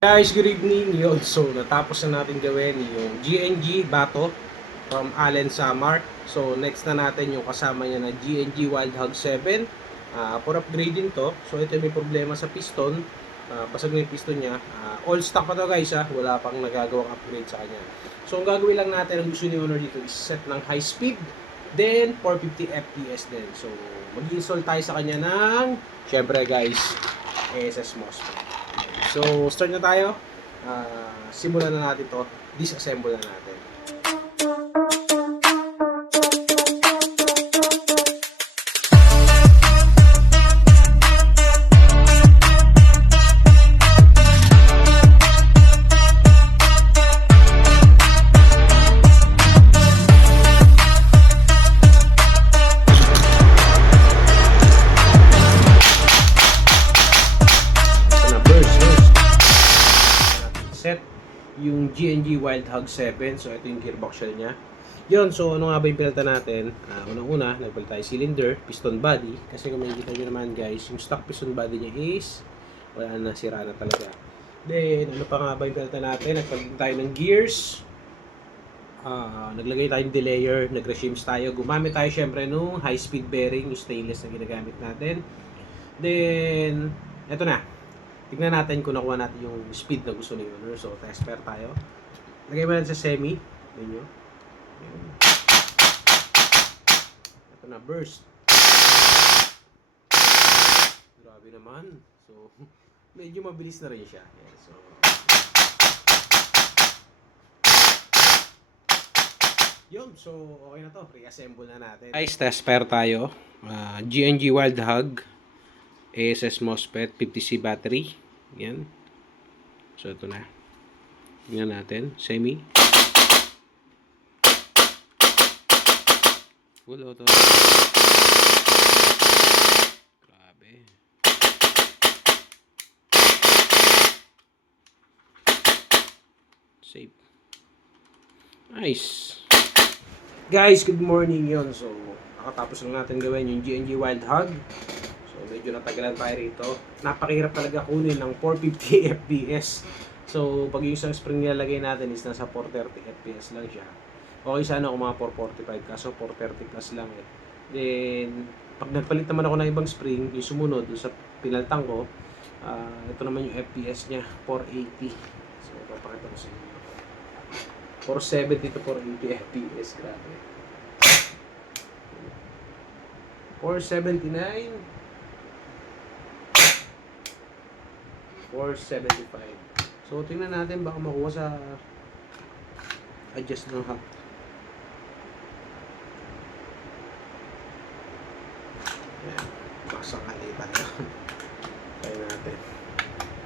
Guys, good evening. Yun, so natapos na natin gawin yung GNG Bato from Allen Samar. So next na natin yung kasama niya na GNG Wild Hog 7 for upgrading to. So ito may problema sa piston. Basag na yung piston niya. All stock pa to guys, wala pang nagagawang upgrade sa kanya. So ang gagawin lang natin, ang gusto ni Honor dito is set ng high speed, then 450 FPS din. So mag-install tayo sa kanya ng, syempre guys, ASS MOSFET. So, start na tayo. Simulan na natin to. Disassemble na natin. Set yung GNG Wild Hog 7. So ito yung gearbox shell niya. Yun, so ano nga ba yung pinalitan natin? Unang-una, nagpalit tayo cylinder, piston body. Kasi kung makikita nyo naman guys, yung stock piston body niya is wala na, sira na talaga. Then, ano pa nga ba yung pinalitan natin? Nagpalit tayo ng gears. Naglagay tayo ng delayer, nag-regimes tayo. Gumamit tayo syempre nung high speed bearing, yung stainless na ginagamit natin. Then, eto na. Tignan natin kung nakuha natin yung speed na gusto ni Honor. So, test pair tayo. Lagay mo natin sa semi. Yun yun. Ito na, burst. Grabe naman. So, medyo mabilis na rin siya. Yeah, so, yun. So, okay na to. Reassemble na natin. Guys, test pair tayo. GNG Wild Hog. ASS MOSFET 50C battery. Yan. So ito na. Tingnan natin. Semi. Full auto. Grabe. Safe. Nice. Guys, good morning yun. So, nakatapos lang natin gawin yung GNG Wild Hog. Medyo natagalan tayo rito. Napakahirap talaga kunin ng 450 FPS. So, pag yung isang spring nilalagay natin is nasa 430 FPS lang siya. Okay sana kung mga 445, kaso 430 plus lang eh. Then, pag nagpalit naman ako ng ibang spring, yung sumunod doon sa pinaltang ko, ito naman yung FPS niya, 480. So, papakita ko sa inyo. 470 to 480 FPS, grabe. 479. 475. So, tingnan natin baka makuha sa adjust ng hub. Ayan. Baka sakali tayo. Try natin.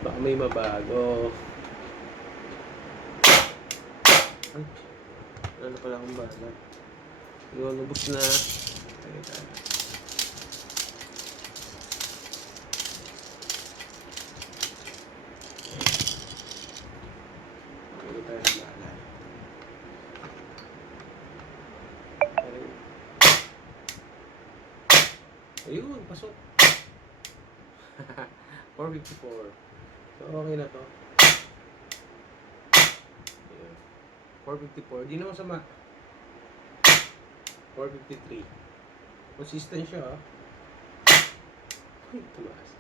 Baka may mabago. Ay, wala pala akong baga. Yun, lubos na. Try tayo. Ayun, pasok. 454. So, okay na to. Ayun. 454. Di naman sama. 453. Consistent siya, Ay, tumaas.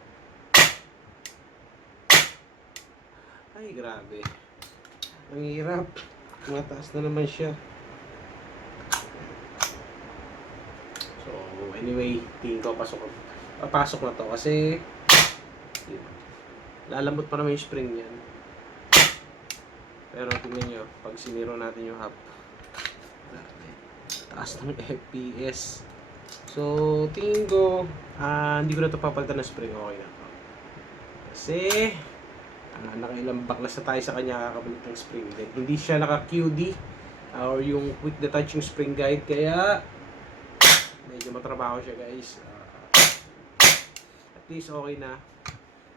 Ay, grabe. Ang hirap. Mataas na naman siya. So, anyway, tingin ko papasok na to kasi lalambot pa naman yung spring niyan. Pero tingnan nyo, pag siniro natin yung hub, taas ng FPS. So, tingin ko, hindi ko na to papalitan ng spring. Okay na to. Kasi, nakailang baklas na tayo sa kanya kakabalik ng spring. Then, hindi siya naka-QD or yung quick detaching spring guide. Kaya, medyo matrabaho siya guys. At least okay na.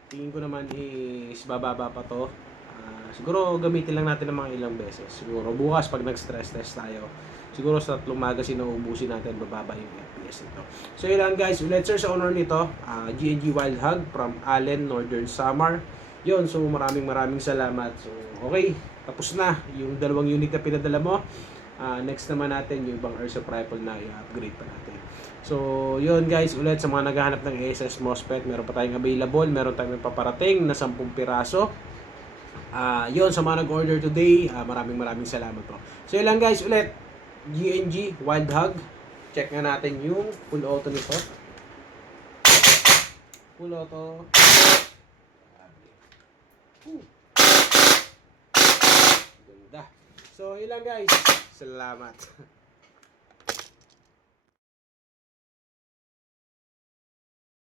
Tingin ko naman is bababa pa to. Siguro gamitin lang natin ng mga ilang beses. Siguro bukas pag nag-stress test tayo, siguro sa 3 magazine na ubusin natin, bababa yung FPS nito. So yun lang guys, let's search sa owner nito, GNG Wild Hog from Allen, Northern Samar. Yun, so maraming salamat. So, okay, tapos na yung 2 unit na pinadala mo. Next naman natin yung ibang airsoft rifle na i-upgrade pa natin. So, yun guys, ulit sa mga naghahanap ng ASS MOSFET, meron pa tayong available, meron tayong paparating na 10 piraso. Yun, sa mga nag-order today, maraming salamat po. So, yun lang guys, ulit, GNG Wild Hog. Check nga natin yung full auto nito. Full auto. Ganda. So, yun lang guys. Salamat.